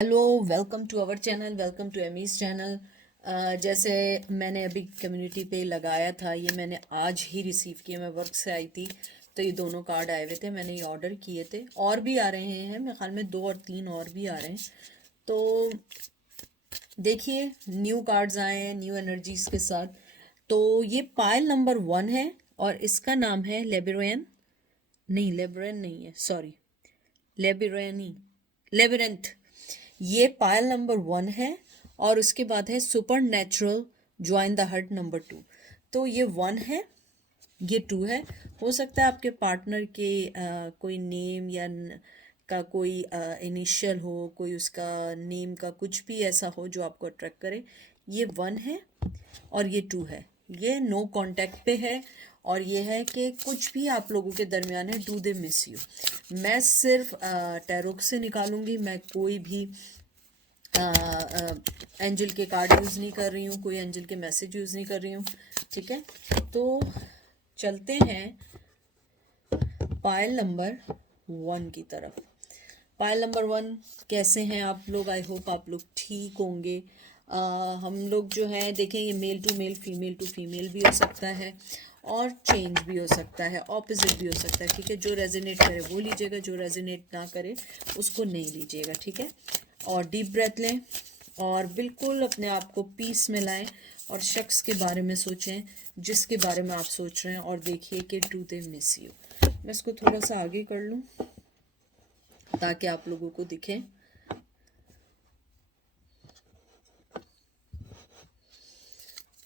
Hello, welcome to our channel, welcome to Amy's channel. जैसे मैंने अभी कम्युनिटी पे लगाया था, ये मैंने आज ही रिसीव किया। मैं वर्क से आई थी तो ये दोनों कार्ड आए हुए थे, मैंने ये ऑर्डर किए थे। और भी आ रहे हैं, मेरे ख्याल में 2 और 3 और भी आ रहे हैं। तो देखिए, न्यू कार्ड्स आए हैं न्यू एनर्जीज के साथ। तो ये पायल नंबर 1 है और इसका नाम है लेबिरेन। नहीं, लेबरेन नहीं है, सॉरी, लेबिरेनी, लेबिरेंथ। ये पायल नंबर 1 है और उसके बाद है supernatural join the heart number 2। तो ये 1 है, ये 2 है। हो सकता है आपके पार्टनर के कोई नेम या का कोई इनिशियल हो, कोई उसका नेम का कुछ भी ऐसा हो जो आपको अट्रैक्ट करे। ये 1 है और ये 2 है। ये नो कांटेक्ट पे है और ये है कि कुछ भी आप लोगों के दरमियान है, डू दे मिस यू। मैं सिर्फ टैरोट से निकालूंगी, मैं कोई भी एंजल के कार्ड यूज़ नहीं कर रही हूँ, कोई एंजल के मैसेज यूज़ नहीं कर रही हूँ। ठीक है, तो चलते हैं पायल नंबर 1 की तरफ। पायल नंबर 1, कैसे हैं आप लोग? आई होप आप लोग ठीक होंगे। हम लोग जो है देखें, ये male to male, female to female भी हो सकता है और चेंज भी हो सकता है, ऑपोजिट भी हो सकता है। ठीक है, जो रेजोनेट करे वो लीजिएगा, जो रेजोनेट ना करे उसको नहीं लीजिएगा। ठीक है, और डीप ब्रेथ लें और बिल्कुल अपने आप को पीस में लाएं और शख्स के बारे में सोचें जिसके बारे में आप सोच रहे हैं, और देखिए कि डू दे मिस यू। मैं इसको थोड़ा सा आगे कर लूं ताकि आप लोगों को दिखे।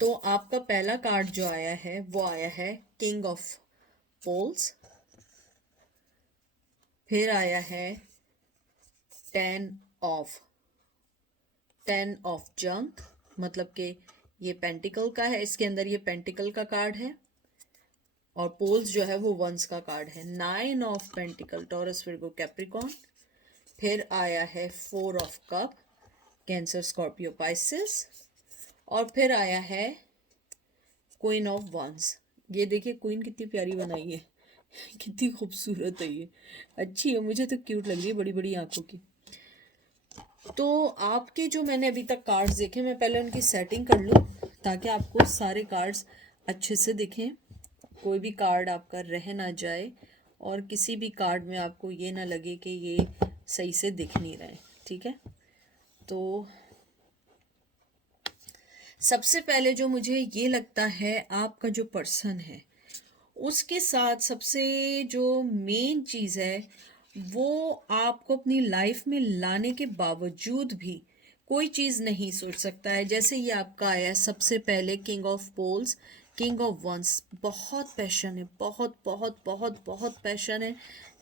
तो आपका पहला कार्ड जो आया है वो आया है किंग ऑफ पोल्स। फिर आया है ten of ten of junk, मतलब कि ये पेंटिकल का है, इसके अंदर ये पेंटिकल का कार्ड है। और पोल्स जो है वो वंस का कार्ड है। 9 of pentacle, taurus, Virgo, Capricorn. फिर आया है 4 of cup, Cancer, Scorpio, Pisces. और फिर आया है क्वीन ऑफ वंस। ये देखिए क्वीन कितनी प्यारी बनाई है कितनी खूबसूरत है ये, अच्छी है, मुझे तो क्यूट लग रही है, बड़ी बड़ी आंखों की। तो आपके जो मैंने अभी तक कार्ड्स देखे, मैं पहले उनकी सेटिंग कर लूँ ताकि आपको सारे कार्ड्स अच्छे से दिखें, कोई भी कार्ड आपका रह ना जाए और किसी भी कार्ड में आपको ये ना लगे कि ये सही से दिख नहीं रहे। ठीक है, तो सबसे पहले जो मुझे ये लगता है, आपका जो पर्सन है उसके साथ सबसे जो मेन चीज़ है वो आपको अपनी लाइफ में लाने के बावजूद भी कोई चीज़ नहीं सोच सकता है। जैसे ये आपका आया सबसे पहले king of poles, king of wands. बहुत पैशन है, बहुत बहुत बहुत बहुत पैशन है,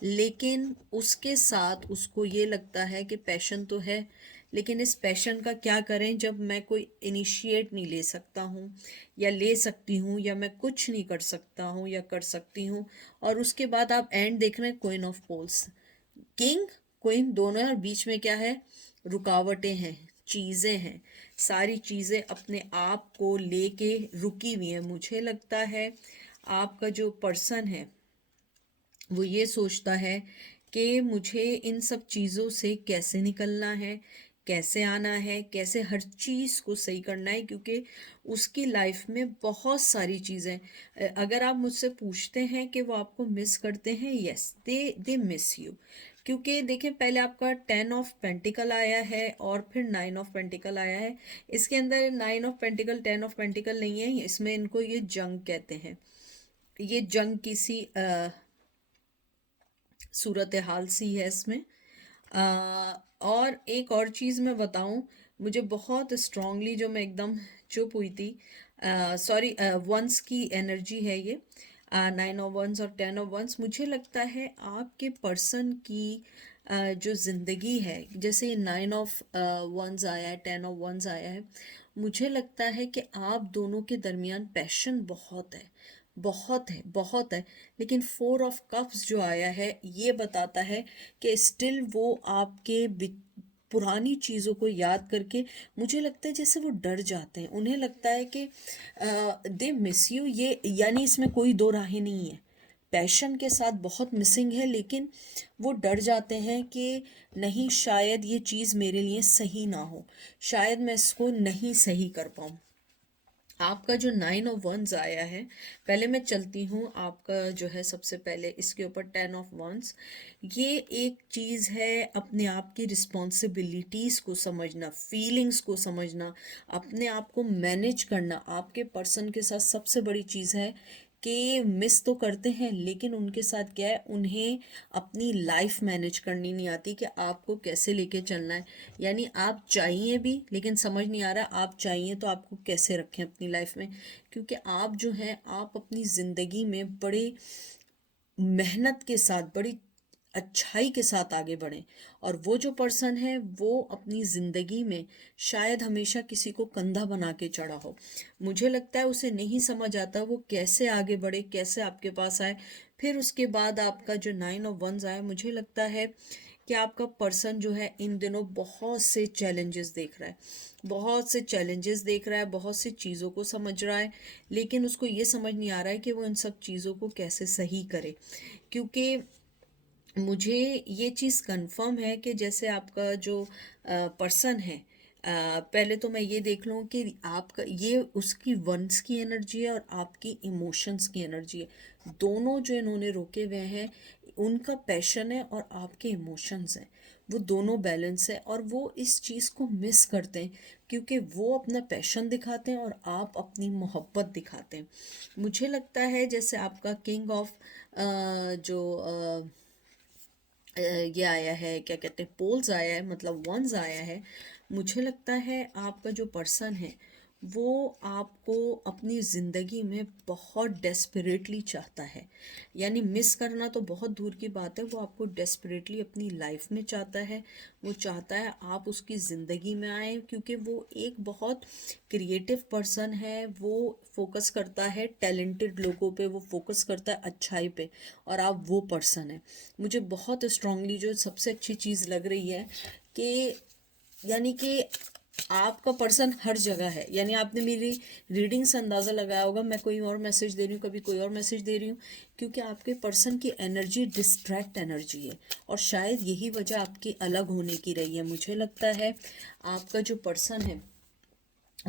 लेकिन उसके साथ उसको ये लगता है कि पैशन तो है, लेकिन इस पैशन का क्या करें जब मैं कोई इनिशिएट नहीं ले सकता हूँ या ले सकती हूँ, या मैं कुछ नहीं कर सकता हूँ या कर सकती हूँ। और उसके बाद आप एंड देख रहे हैं, queen of poles, king queen दोनों है और बीच में क्या है? रुकावटें हैं, चीज़ें हैं, सारी चीज़ें अपने आप को लेके रुकी हुई हैं। मुझे लगता है आपका जो पर्सन है वो ये सोचता है कि मुझे इन सब चीज़ों से कैसे निकलना है, कैसे आना है, कैसे हर चीज़ को सही करना है, क्योंकि उसकी लाइफ में बहुत सारी चीज़ें। अगर आप मुझसे पूछते हैं कि वो आपको मिस करते हैं, यस, दे मिस यू। क्योंकि देखें, पहले आपका 10 ऑफ पेंटिकल आया है और फिर 9 ऑफ पेंटिकल आया है। इसके अंदर 9 ऑफ पेंटिकल 10 ऑफ पेंटिकल नहीं है, इसमें इनको ये जंग कहते हैं। ये जंग किसी सूरत हाल सी है इसमें। और एक और चीज़ मैं बताऊं, मुझे बहुत स्ट्रांगली, जो मैं एकदम चुप हुई थी, सॉरी, वंस की एनर्जी है ये, 9 ऑफ वंस और 10 ऑफ वंस। मुझे लगता है आपके पर्सन की जो ज़िंदगी है, जैसे 9 ऑफ वंस आया है, 10 ऑफ वंस आया है, मुझे लगता है कि आप दोनों के दरमियान पैशन बहुत है, बहुत है, बहुत है। लेकिन 4 ऑफ कप्स जो आया है ये बताता है कि स्टिल वो आपके पुरानी चीज़ों को याद करके, मुझे लगता है जैसे वो डर जाते हैं, उन्हें लगता है कि दे मिस यू। ये यानी इसमें कोई दो राहें नहीं है, पैशन के साथ बहुत मिसिंग है, लेकिन वो डर जाते हैं कि नहीं, शायद ये चीज़ मेरे लिए सही ना हो, शायद मैं इसको नहीं सही कर पाऊँ। आपका जो 9 ऑफ वंस आया है, पहले मैं चलती हूँ आपका जो है सबसे पहले इसके ऊपर 10 ऑफ वंस। ये एक चीज़ है, अपने आप की रिस्पॉन्सिबिलिटीज़ को समझना, फीलिंग्स को समझना, अपने आप को मैनेज करना। आपके पर्सन के साथ सबसे बड़ी चीज़ है कि मिस तो करते हैं, लेकिन उनके साथ क्या है, उन्हें अपनी लाइफ मैनेज करनी नहीं आती कि आपको कैसे लेके चलना है। यानी आप चाहिए भी, लेकिन समझ नहीं आ रहा आप चाहिए तो आपको कैसे रखें अपनी लाइफ में। क्योंकि आप जो हैं, आप अपनी ज़िंदगी में बड़े मेहनत के साथ, बड़ी अच्छाई के साथ आगे बढ़ें। और वो जो पर्सन है, वो अपनी ज़िंदगी में शायद हमेशा किसी को कंधा बना के चढ़ा हो। मुझे लगता है उसे नहीं समझ आता वो कैसे आगे बढ़े, कैसे आपके पास आए। फिर उसके बाद आपका जो 9 ऑफ वंस आया, मुझे लगता है कि आपका पर्सन जो है इन दिनों बहुत से चैलेंजेस देख रहा है, बहुत से चैलेंजेस देख रहा है, बहुत सी चीज़ों को समझ रहा है, लेकिन उसको ये समझ नहीं आ रहा है कि वो इन सब चीज़ों को कैसे सही करे। क्योंकि मुझे ये चीज़ कंफर्म है कि जैसे आपका जो पर्सन है, पहले तो मैं ये देख लूँ कि आपका ये उसकी वंस की एनर्जी है और आपकी इमोशंस की एनर्जी है। दोनों जो इन्होंने रोके हुए हैं, उनका पैशन है और आपके इमोशंस हैं, वो दोनों बैलेंस है। और वो इस चीज़ को मिस करते हैं, क्योंकि वो अपना पैशन दिखाते हैं और आप अपनी मोहब्बत दिखाते हैं। मुझे लगता है जैसे आपका किंग ऑफ जो ये आया है, क्या कहते हैं, पोल्स आया है, मतलब वंस आया है। मुझे लगता है आपका जो पर्सन है, वो आपको अपनी ज़िंदगी में बहुत डेस्परेटली चाहता है। यानी मिस करना तो बहुत दूर की बात है, वो आपको डेस्परेटली अपनी लाइफ में चाहता है। वो चाहता है आप उसकी ज़िंदगी में आए, क्योंकि वो एक बहुत क्रिएटिव पर्सन है। वो फोकस करता है टैलेंटेड लोगों पे, वो फोकस करता है अच्छाई पे, और आप वो पर्सन है। मुझे बहुत स्ट्रांगली जो सबसे अच्छी चीज़ लग रही है कि यानी कि आपका पर्सन हर जगह है। यानी आपने मेरी रीडिंग से अंदाज़ा लगाया होगा, मैं कोई और मैसेज दे रही हूँ, कभी कोई और मैसेज दे रही हूँ, क्योंकि आपके पर्सन की एनर्जी डिस्ट्रैक्ट एनर्जी है, और शायद यही वजह आपकी अलग होने की रही है। मुझे लगता है आपका जो पर्सन है,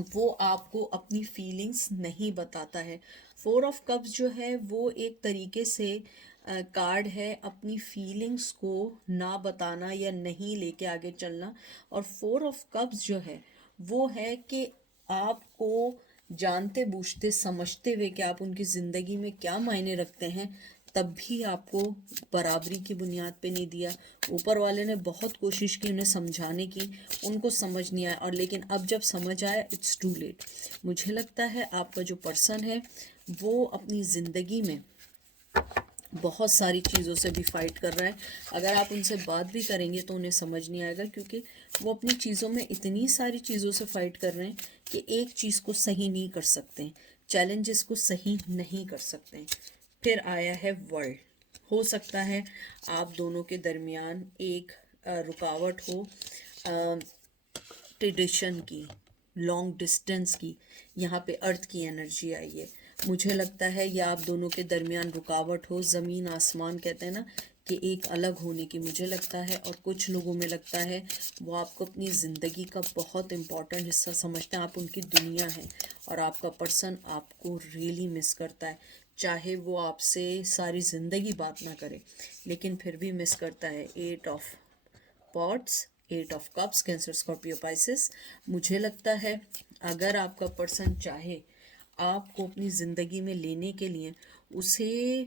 वो आपको अपनी फीलिंग्स नहीं बताता है। 4 ऑफ कप्स जो है वो एक तरीके से कार्ड है अपनी फीलिंग्स को ना बताना या नहीं लेके आगे चलना। और 4 ऑफ कप्स जो है वो है कि आपको जानते बूझते समझते हुए कि आप उनकी ज़िंदगी में क्या मायने रखते हैं, तब भी आपको बराबरी की बुनियाद पे नहीं दिया। ऊपर वाले ने बहुत कोशिश की उन्हें समझाने की, उनको समझ नहीं आया, और लेकिन अब जब समझ आया, इट्स टू लेट। मुझे लगता है आपका जो पर्सन है, वो अपनी ज़िंदगी में बहुत सारी चीज़ों से भी फाइट कर रहा है। अगर आप उनसे बात भी करेंगे तो उन्हें समझ नहीं आएगा, क्योंकि वो अपनी चीज़ों में इतनी सारी चीज़ों से फाइट कर रहे हैं कि एक चीज़ को सही नहीं कर सकते, चैलेंजेस को सही नहीं कर सकते। फिर आया है वर्ल्ड। हो सकता है आप दोनों के दरमियान एक रुकावट हो, ट्रेडिशन की, लॉन्ग डिस्टेंस की। यहाँ पे अर्थ की एनर्जी आई है। मुझे लगता है ये आप दोनों के दरमियान रुकावट हो, ज़मीन आसमान कहते हैं ना, कि एक अलग होने की मुझे लगता है। और कुछ लोगों में लगता है वो आपको अपनी ज़िंदगी का बहुत इम्पॉर्टेंट हिस्सा समझते हैं, आप उनकी दुनिया हैं, और आपका पर्सन आपको रियली मिस करता है। चाहे वो आपसे सारी ज़िंदगी बात ना करे, लेकिन फिर भी मिस करता है। 8 of pots, 8 of cups, Cancer, Scorpio, Pisces. मुझे लगता है अगर आपका पर्सन चाहे आपको अपनी ज़िंदगी में लेने के लिए, उसे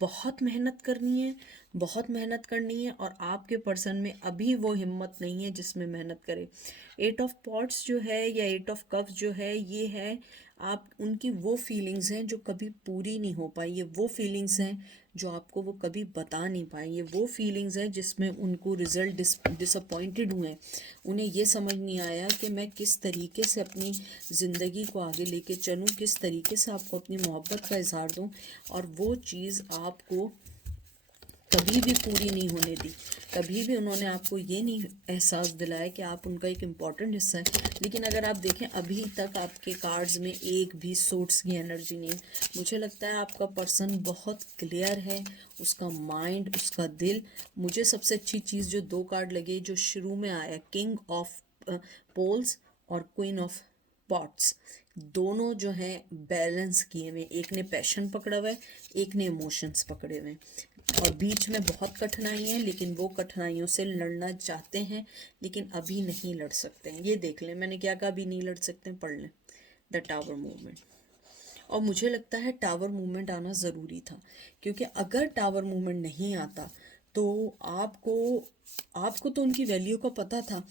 बहुत मेहनत करनी है, बहुत मेहनत करनी है, और आपके पर्सन में अभी वो हिम्मत नहीं है जिसमें मेहनत करे। 8 ऑफ पॉट्स जो है या 8 ऑफ कप्स जो है, ये है आप उनकी वो फीलिंग्स हैं जो कभी पूरी नहीं हो पाई, ये वो फीलिंग्स हैं जो आपको वो कभी बता नहीं पाए, ये वो फीलिंग्स हैं जिसमें उनको रिजल्ट डिसअपॉइंटेड हुए हैं। उन्हें ये समझ नहीं आया कि मैं किस तरीके से अपनी ज़िंदगी को आगे लेके चलूँ, किस तरीके से आपको अपनी मोहब्बत का इजहार दूँ, और वो चीज़ आपको कभी भी पूरी नहीं होने दी। कभी भी उन्होंने आपको ये नहीं एहसास दिलाया कि आप उनका एक इम्पॉर्टेंट हिस्सा है। लेकिन अगर आप देखें अभी तक आपके कार्ड्स में एक भी सूट्स की एनर्जी नहीं है। मुझे लगता है आपका पर्सन बहुत क्लियर है, उसका माइंड, उसका दिल। मुझे सबसे अच्छी चीज़ जो 2 कार्ड लगे जो शुरू में आया, किंग ऑफ पोल्स और क्वीन ऑफ पॉट्स, दोनों जो हैं बैलेंस किए हुए। एक ने पैशन पकड़ा हुआ है, एक ने इमोशंस पकड़े हुए हैं, और बीच में बहुत कठिनाई है। लेकिन वो कठिनाइयों से लड़ना चाहते हैं लेकिन अभी नहीं लड़ सकते हैं। ये देख लें, मैंने क्या कहा, अभी नहीं लड़ सकते हैं, पढ़ लें द टावर मूवमेंट। और मुझे लगता है टावर मूवमेंट आना ज़रूरी था, क्योंकि अगर टावर मूवमेंट नहीं आता तो आपको आपको तो उनकी वैल्यू का पता था,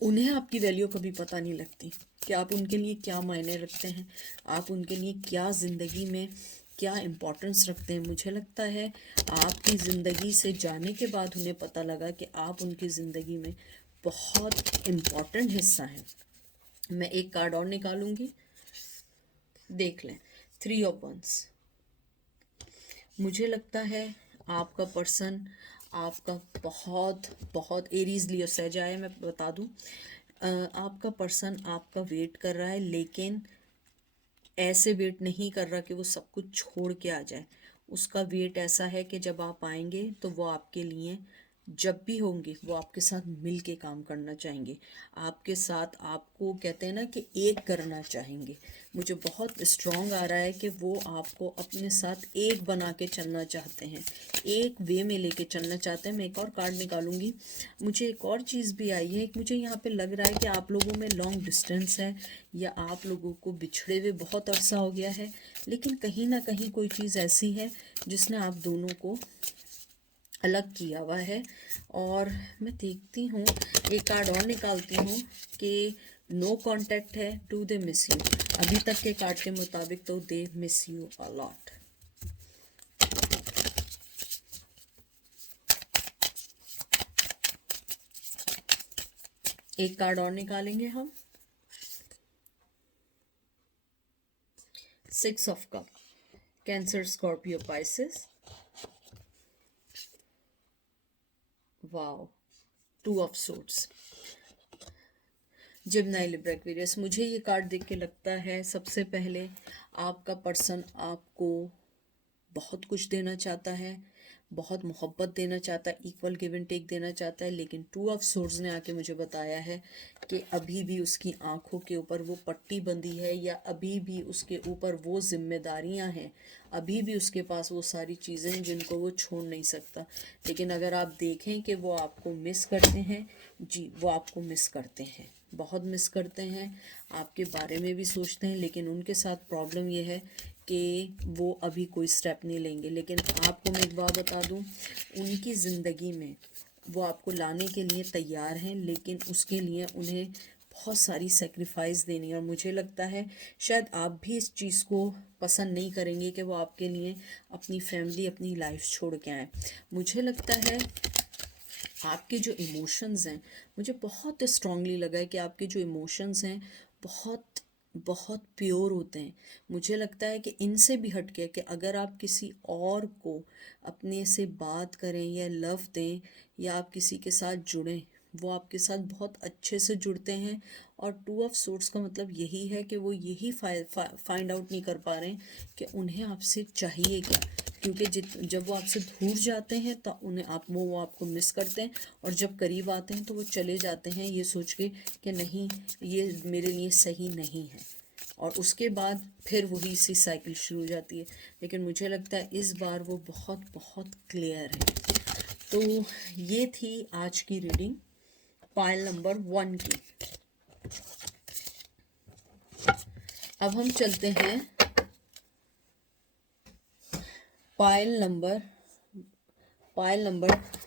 उन्हें आपकी वैल्यू कभी पता नहीं लगती कि आप उनके लिए क्या मायने रखते हैं, आप उनके लिए क्या ज़िंदगी में क्या इम्पोर्टेंस रखते हैं। मुझे लगता है आपकी ज़िंदगी से जाने के बाद उन्हें पता लगा कि आप उनकी ज़िंदगी में बहुत इम्पोर्टेंट हिस्सा हैं। मैं एक कार्ड और निकालूंगी, देख लें, 3 ऑफ वंस। मुझे लगता है आपका पर्सन आपका बहुत बहुत एरीज लियो सहजाए, मैं बता दूं, आपका पर्सन आपका वेट कर रहा है, लेकिन ऐसे वेट नहीं कर रहा कि वो सब कुछ छोड़ के आ जाए। उसका वेट ऐसा है कि जब आप आएंगे तो वो आपके लिए, जब भी होंगे, वो आपके साथ मिल के काम करना चाहेंगे, आपके साथ आपको कहते हैं ना कि एक करना चाहेंगे। मुझे बहुत स्ट्रॉन्ग आ रहा है कि वो आपको अपने साथ एक बना के चलना चाहते हैं, एक वे में लेके चलना चाहते हैं। मैं एक और कार्ड निकालूंगी। मुझे एक और चीज़ भी आई है, मुझे यहाँ पे लग रहा है कि आप लोगों में लॉन्ग डिस्टेंस है, या आप लोगों को बिछड़े हुए बहुत अरसा हो गया है, लेकिन कहीं ना कहीं कोई चीज़ ऐसी है जिसने आप दोनों को अलग किया हुआ है। और मैं देखती हूँ, एक कार्ड और निकालती हूँ कि नो कांटेक्ट है, डू दे मिस यू। अभी तक के कार्ड के मुताबिक तो they miss you a lot. एक कार्ड और निकालेंगे हम, 6 of cup, Cancer, Scorpio, Pisces. Wow, 2 of suits, Gemini, Libra, Aquarius. मुझे ये कार्ड देख के लगता है सबसे पहले आपका पर्सन आपको बहुत कुछ देना चाहता है, बहुत मोहब्बत देना चाहता है, इक्वल गिव एंड टेक देना चाहता है। लेकिन 2 ऑफ सोर्ड्स ने आके मुझे बताया है कि अभी भी उसकी आंखों के ऊपर वो पट्टी बंधी है, या अभी भी उसके ऊपर वो जिम्मेदारियां हैं, अभी भी उसके पास वो सारी चीज़ें हैं जिनको वो छोड़ नहीं सकता। लेकिन अगर आप देखें कि वो आपको मिस करते हैं, जी वो आपको मिस करते हैं, बहुत मिस करते हैं, आपके बारे में भी सोचते हैं। लेकिन उनके साथ प्रॉब्लम ये है कि वो अभी कोई स्टेप नहीं लेंगे। लेकिन आपको मैं एक बात बता दूं, उनकी ज़िंदगी में वो आपको लाने के लिए तैयार हैं, लेकिन उसके लिए उन्हें बहुत सारी सेक्रीफाइस देनी है। और मुझे लगता है शायद आप भी इस चीज़ को पसंद नहीं करेंगे कि वो आपके लिए अपनी फैमिली, अपनी लाइफ छोड़ के आए। मुझे लगता है आपके जो इमोशंस हैं, मुझे बहुत स्ट्रांगली लगा है कि आपके जो इमोशंस हैं बहुत बहुत प्योर होते हैं। मुझे लगता है कि इनसे भी हट के कि अगर आप किसी और को अपने से बात करें या लव दें या आप किसी के साथ जुड़ें, वो आपके साथ बहुत अच्छे से जुड़ते हैं। और 2 ऑफ सोर्ड्स का मतलब यही है कि वो यही फाइंड आउट नहीं कर पा रहे हैं कि उन्हें आपसे चाहिए क्या। क्योंकि जब वो आपसे दूर जाते हैं तो उन्हें वो आपको मिस करते हैं, और जब करीब आते हैं तो वो चले जाते हैं ये सोच के कि नहीं, ये मेरे लिए सही नहीं है। और उसके बाद फिर वही सी साइकिल शुरू हो जाती है। लेकिन मुझे लगता है इस बार वो बहुत बहुत क्लियर है। तो ये थी आज की रीडिंग पाइल नंबर 1 की। अब हम चलते हैं पाइल नंबर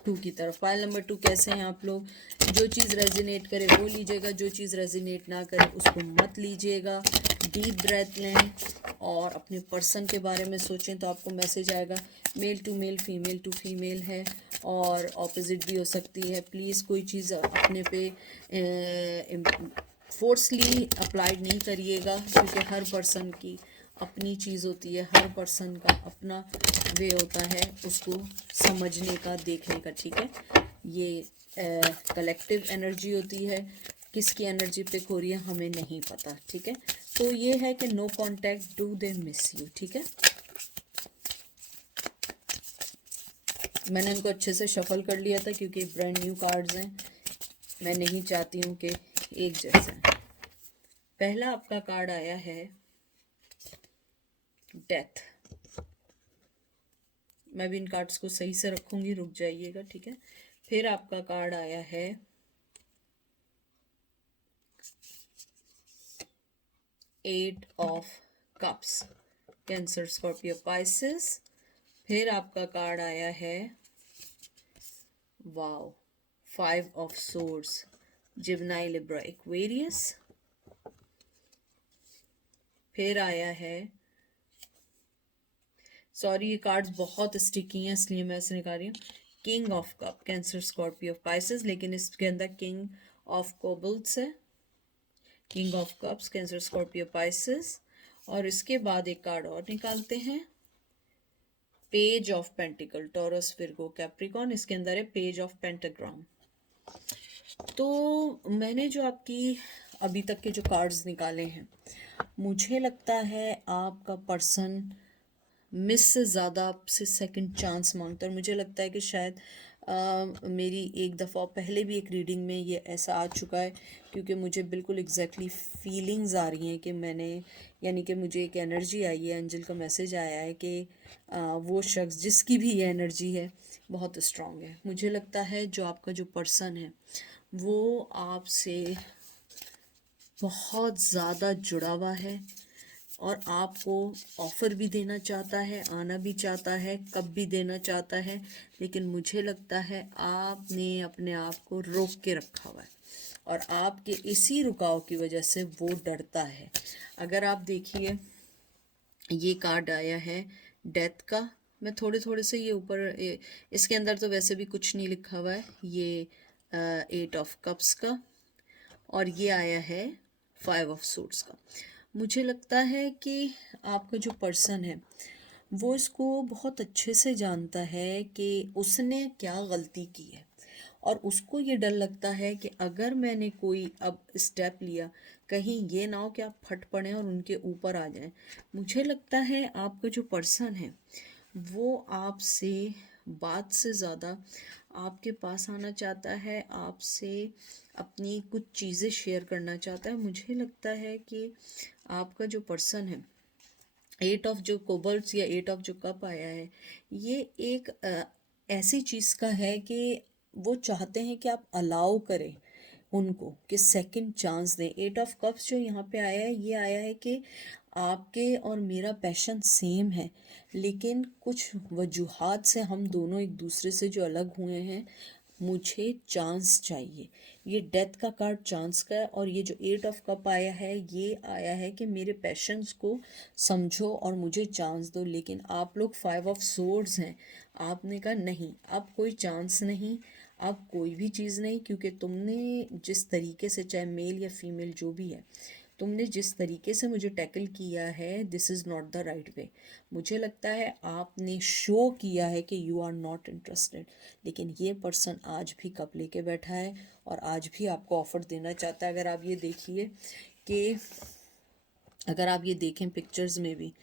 2 की तरफ। पाइल नंबर 2 कैसे हैं आप लोग? जो चीज़ रेजिनेट करे वो लीजिएगा, जो चीज़ रेजिनेट ना करे उसको मत लीजिएगा। डीप ब्रेथ लें और अपने पर्सन के बारे में सोचें तो आपको मैसेज आएगा। Male to male, female to female है, और ऑपोजिट भी हो सकती है। प्लीज़ कोई चीज़ अपने पे फोर्सली अप्लाइड नहीं करिएगा, क्योंकि हर पर्सन की अपनी चीज़ होती है, हर पर्सन का अपना वे होता है उसको समझने का, देखने का, ठीक है। ये कलेक्टिव एनर्जी होती है, किसकी एनर्जी पिक हो रही है हमें नहीं पता, ठीक है। तो ये है कि no contact, do they miss you, ठीक है। मैंने इनको अच्छे से शफल कर लिया था क्योंकि ब्रांड न्यू कार्ड्स हैं, मैं नहीं चाहती हूँ कि एक जैसे। पहला आपका कार्ड आया है डेथ। मैं भी इन कार्ड्स को सही से रखूंगी, रुक जाइएगा, ठीक है। फिर आपका कार्ड आया है eight of cups, Cancer, Scorpio, Pisces. फिर आपका कार्ड आया है wow, five of swords, Gemini, Libra, Aquarius. फिर आया है, सॉरी ये कार्ड्स बहुत स्टिकी हैं इसलिए मैं ऐसे निकाल रही हूँ, king of cup, Cancer, Scorpio, Pisces, लेकिन इसके अंदर किंग ऑफ कोबल्स है, king of cups, Cancer, Scorpio, Pisces. और इसके बाद एक कार्ड और निकालते हैं, page of pentacle, taurus, Virgo, Capricorn. इसके अंदर है पेज ऑफ पेंटाग्राम। तो मैंने जो आपकी अभी तक के जो कार्ड्स निकाले हैं, मुझे लगता है आपका पर्सन मिस से ज़्यादा आपसे सेकंड चांस मांगता है। और मुझे लगता है कि शायद मेरी एक दफ़ा पहले भी एक रीडिंग में ये ऐसा आ चुका है, क्योंकि मुझे बिल्कुल एग्जैक्टली फीलिंग्स आ रही हैं कि मैंने, यानी कि मुझे एक एनर्जी आई है, एंजल का मैसेज आया है कि वो शख्स जिसकी भी ये एनर्जी है बहुत स्ट्रांग है। मुझे लगता है जो आपका जो पर्सन है वो आपसे बहुत ज़्यादा जुड़ा हुआ है और आपको ऑफ़र भी देना चाहता है, आना भी चाहता है, कब भी देना चाहता है, लेकिन मुझे लगता है आपने अपने आप को रोक के रखा हुआ है और आपके इसी रुकाव की वजह से वो डरता है। अगर आप देखिए, ये कार्ड आया है डेथ का। मैं थोड़े थोड़े से ये ऊपर इसके अंदर तो वैसे भी कुछ नहीं लिखा हुआ है, ये एट ऑफ कप्स का, और ये आया है फाइव ऑफ सूट्स का। मुझे लगता है कि आपका जो पर्सन है वो इसको बहुत अच्छे से जानता है कि उसने क्या गलती की है, और उसको ये डर लगता है कि अगर मैंने कोई अब स्टेप लिया, कहीं ये ना हो कि आप फट पड़ें और उनके ऊपर आ जाएं। मुझे लगता है आपका जो पर्सन है वो आपसे बात से ज़्यादा आपके पास आना चाहता है, आपसे अपनी कुछ चीज़ें शेयर करना चाहता है। मुझे लगता है कि आपका जो पर्सन है, एट ऑफ जो कोबल्ट्स या एट ऑफ जो कप आया है, ये एक ऐसी चीज़ का है कि वो चाहते हैं कि आप अलाउ करें उनको, कि सेकंड चांस दें। एट ऑफ कप्स जो यहाँ पे आया है, ये आया है कि आपके और मेरा पैशन सेम है, लेकिन कुछ वजूहात से हम दोनों एक दूसरे से जो अलग हुए हैं, मुझे चांस चाहिए। ये डेथ का कार्ड चांस का है, और ये जो एट ऑफ कप आया है, ये आया है कि मेरे पैशंस को समझो और मुझे चांस दो। लेकिन आप लोग फाइव ऑफ सोर्ड्स हैं, आपने कहा नहीं, अब कोई चांस नहीं, अब कोई भी चीज़ नहीं, क्योंकि तुमने जिस तरीके से, चाहे मेल या फीमेल जो भी है, तुमने जिस तरीके से मुझे टैकल किया है, this is not the right way. मुझे लगता है आपने शो किया है कि यू आर नॉट इंटरेस्टेड, लेकिन ये पर्सन आज भी कप लेके बैठा है और आज भी आपको ऑफ़र देना चाहता है। अगर आप ये देखिए कि, अगर आप ये देखें पिक्चर्स में भी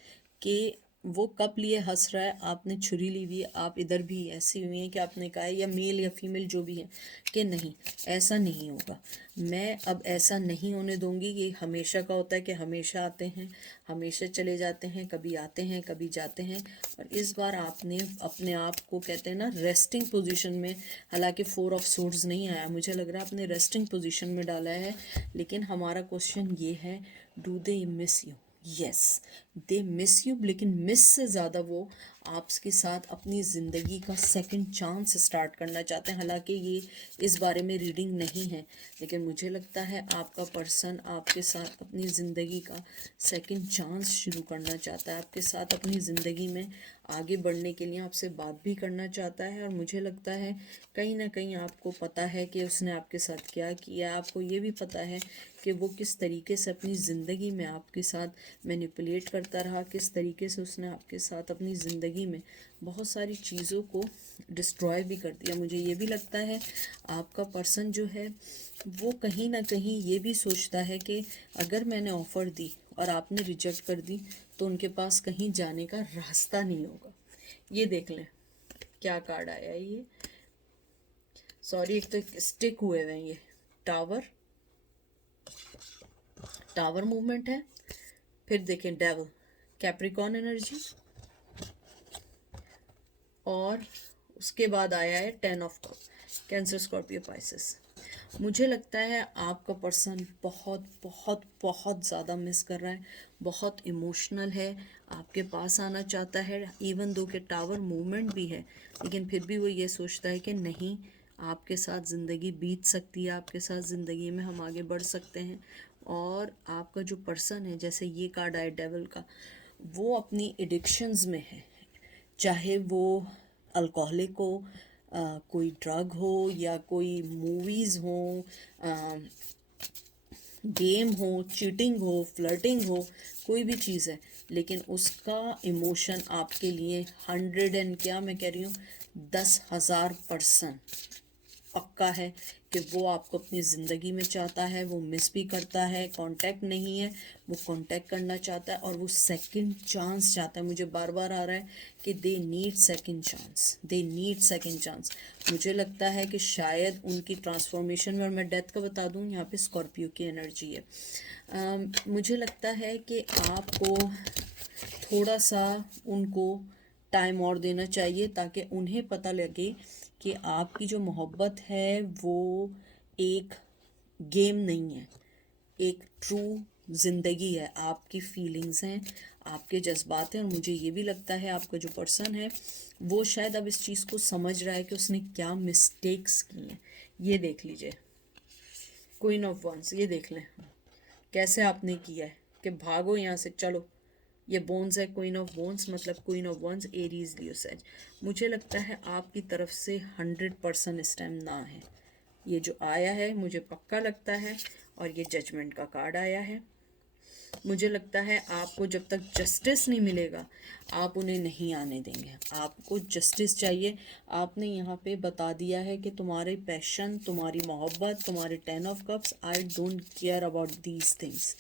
कि वो कप लिए हंस रहा है, आपने छुरी ली हुई है, आप इधर भी ऐसी हुई हैं कि आपने कहा है, या मेल या फीमेल जो भी है, कि नहीं ऐसा नहीं होगा, मैं अब ऐसा नहीं होने दूंगी। ये हमेशा का होता है कि हमेशा आते हैं, हमेशा चले जाते हैं, कभी आते हैं, कभी जाते हैं। और इस बार आपने अपने आप को, कहते हैं ना, रेस्टिंग पोजीशन में, हालांकि फोर ऑफ सोर्ड्स नहीं आया, मुझे लग रहा है आपने रेस्टिंग पोजीशन में डाला है। लेकिन हमारा क्वेश्चन ये है, do they miss you? Yes, they miss you, लेकिन मिस से ज़्यादा वो आपके साथ अपनी ज़िंदगी का सेकंड चांस स्टार्ट करना चाहते हैं। हालांकि ये इस बारे में रीडिंग नहीं है, लेकिन मुझे लगता है आपका पर्सन आपके साथ अपनी ज़िंदगी का सेकंड चांस शुरू करना चाहता है, आपके साथ अपनी ज़िंदगी में आगे बढ़ने के लिए आपसे बात भी करना चाहता है। और मुझे लगता है कहीं ना कहीं आपको पता है कि उसने आपके साथ क्या किया, आपको ये भी पता है कि वो किस तरीके से अपनी ज़िंदगी में आपके साथ मैनिपुलेट करता रहा, किस तरीके से उसने आपके साथ अपनी ज़िंदगी में बहुत सारी चीज़ों को डिस्ट्रॉय भी कर दिया। मुझे ये भी लगता है आपका पर्सन जो है वो कहीं ना कहीं ये भी सोचता है कि अगर मैंने ऑफ़र दी और आपने रिजेक्ट कर दी तो उनके पास कहीं जाने का रास्ता नहीं होगा। ये देख लें क्या कार्ड आया है ये, सॉरी एक तो स्टिक हुए हुए हैं ये, टावर, टावर मूवमेंट है। फिर देखें डेविल, कैप्रिकॉर्न एनर्जी, और उसके बाद आया है 10 of cup, Cancer Scorpio Pisces. मुझे लगता है आपका पर्सन बहुत बहुत बहुत ज़्यादा मिस कर रहा है, बहुत इमोशनल है, आपके पास आना चाहता है। इवन दो के टावर मूवमेंट भी है, लेकिन फिर भी वो ये सोचता है कि नहीं, आपके साथ ज़िंदगी बीत सकती है, आपके साथ ज़िंदगी में हम आगे बढ़ सकते हैं। और आपका जो पर्सन है, जैसे ये कार्ड आया डेविल का, वो अपनी एडिक्शंस में है, चाहे वो अल्कोहलिक हो, कोई ड्रग हो, या कोई मूवीज़ हो, गेम हो, चीटिंग हो, फ्लर्टिंग हो, कोई भी चीज़ है, लेकिन उसका इमोशन आपके लिए 100 एंड क्या मैं कह रही हूँ 10,000% पक्का है कि वो आपको अपनी ज़िंदगी में चाहता है। वो मिस भी करता है, कांटेक्ट नहीं है, वो कांटेक्ट करना चाहता है, और वो सेकंड चांस चाहता है। मुझे बार बार आ रहा है कि they need second chance, they need second chance. मुझे लगता है कि शायद उनकी ट्रांसफॉर्मेशन में, और मैं डेथ का बता दूं, यहाँ पे स्कॉर्पियो की एनर्जी है। मुझे लगता है कि आपको थोड़ा सा उनको टाइम और देना चाहिए, ताकि उन्हें पता लगे कि आपकी जो मोहब्बत है वो एक गेम नहीं है, एक ट्रू ज़िंदगी है, आपकी फीलिंग्स हैं, आपके जज्बात हैं। और मुझे ये भी लगता है आपका जो पर्सन है वो शायद अब इस चीज़ को समझ रहा है कि उसने क्या मिस्टेक्स की हैं। ये देख लीजिए क्वीन ऑफ वंस, ये देख लें कैसे आपने किया है कि भागो यहाँ से, चलो। ये बोन्स है, क्वीन ऑफ बोन्स, मतलब queen of wands, Aries, Leo, sage. मुझे लगता है आपकी तरफ से 100% इस टाइम ना है। ये जो आया है मुझे पक्का लगता है, और ये जजमेंट का कार्ड आया है। मुझे लगता है आपको जब तक जस्टिस नहीं मिलेगा आप उन्हें नहीं आने देंगे, आपको जस्टिस चाहिए। आपने यहाँ पे बता दिया है कि तुम्हारे पैशन, तुम्हारी मोहब्बत, तुम्हारे 10 of cups, I don't care about these things,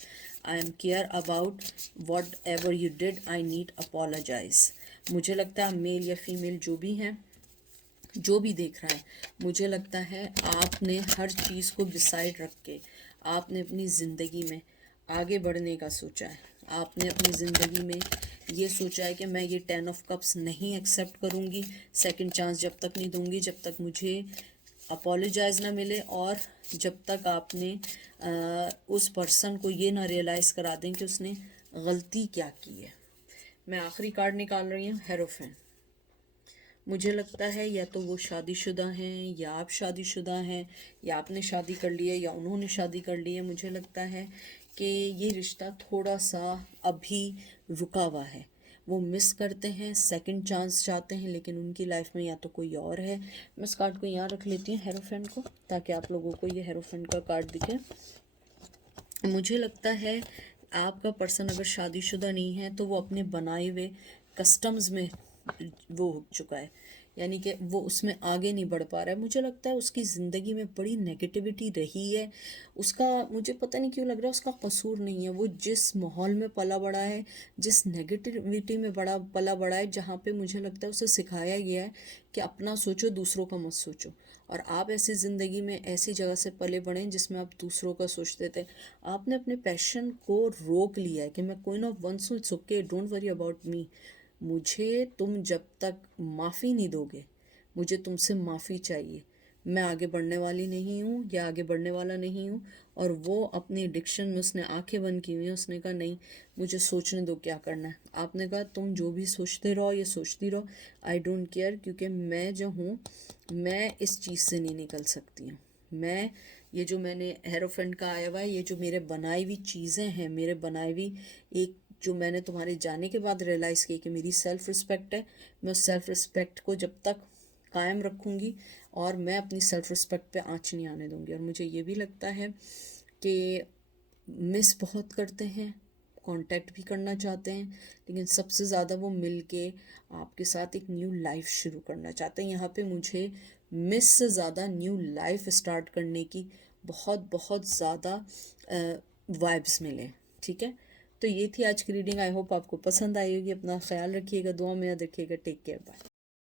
I am care about whatever you did, I need apologize. मुझे लगता है मेल या फीमेल जो भी हैं, जो भी देख रहा है, मुझे लगता है आपने हर चीज़ को डिसाइड रख के आपने अपनी ज़िंदगी में आगे बढ़ने का सोचा है। आपने अपनी ज़िंदगी में ये सोचा है कि मैं ये 10 ऑफ कप्स नहीं एक्सेप्ट करूँगी, सेकंड चांस जब तक नहीं दूँगी जब तक मुझे अपोलोजाइज ना मिले, और जब तक आपने उस पर्सन को ये ना रियलाइज़ करा दें कि उसने गलती क्या की है। मैं आखिरी कार्ड निकाल रही हूँ, हेरोफेन। मुझे लगता है या तो वो शादीशुदा हैं, या आप शादीशुदा हैं, या आपने शादी कर ली है, या उन्होंने शादी कर ली है। मुझे लगता है कि ये रिश्ता थोड़ा सा अभी रुका हुआ है। वो मिस करते हैं, सेकंड चांस चाहते हैं, लेकिन उनकी लाइफ में या तो कोई और है। मैं इस कार्ड को यहाँ रख लेती हूँ, हेरोफेन को, ताकि आप लोगों को ये हेरोफेन का कार्ड दिखे। मुझे लगता है आपका पर्सन अगर शादीशुदा नहीं है तो वो अपने बनाए हुए कस्टम्स में वो हो चुका है, यानी कि वो उसमें आगे नहीं बढ़ पा रहा है। मुझे लगता है उसकी ज़िंदगी में बड़ी नेगेटिविटी रही है। उसका मुझे पता नहीं क्यों लग रहा है उसका कसूर नहीं है। वो जिस माहौल में पला बड़ा है, जिस नेगेटिविटी में पला बड़ा है, जहाँ पे मुझे लगता है उसे सिखाया गया है कि अपना सोचो, दूसरों का मत सोचो। और आप ऐसी ज़िंदगी में ऐसी जगह से पले बढ़े जिसमें आप दूसरों का सोचते थे। आपने अपने पैशन को रोक लिया है कि मैं क्वीन ऑफ वंस हूँ, it's okay, don't worry about me. मुझे तुम जब तक माफ़ी नहीं दोगे, मुझे तुमसे माफ़ी चाहिए, मैं आगे बढ़ने वाली नहीं हूँ या आगे बढ़ने वाला नहीं हूँ। और वो अपनी एडिक्शन में उसने आंखें बंद की हुई हैं, उसने कहा नहीं मुझे सोचने दो क्या करना है। आपने कहा तुम जो भी सोचते रहो या सोचती रहो, आई डोंट केयर, क्योंकि मैं जो हूँ मैं इस चीज़ से नहीं निकल सकती हूँ। मैं ये जो मैंने हेरोफेंट का आया हुआ है, ये जो मेरे बनाई हुई चीज़ें हैं, मेरे बनाई हुई एक जो मैंने तुम्हारे जाने के बाद रियलाइज़ की कि मेरी सेल्फ़ रिस्पेक्ट है, मैं उस सेल्फ़ रिस्पेक्ट को जब तक कायम रखूँगी और मैं अपनी सेल्फ़ रिस्पेक्ट पे आँच नहीं आने दूँगी। और मुझे ये भी लगता है कि मिस बहुत करते हैं, कांटेक्ट भी करना चाहते हैं, लेकिन सबसे ज़्यादा वो मिल के आपके साथ एक न्यू लाइफ शुरू करना चाहते हैं। यहाँ पे मुझे मिस से ज़्यादा न्यू लाइफ स्टार्ट करने की बहुत बहुत ज़्यादा वाइब्स मिले। ठीक है, तो ये थी आज की रीडिंग। आई होप आपको पसंद आई होगी। अपना ख्याल रखिएगा, दुआ में याद रखिएगा। Take care, bye.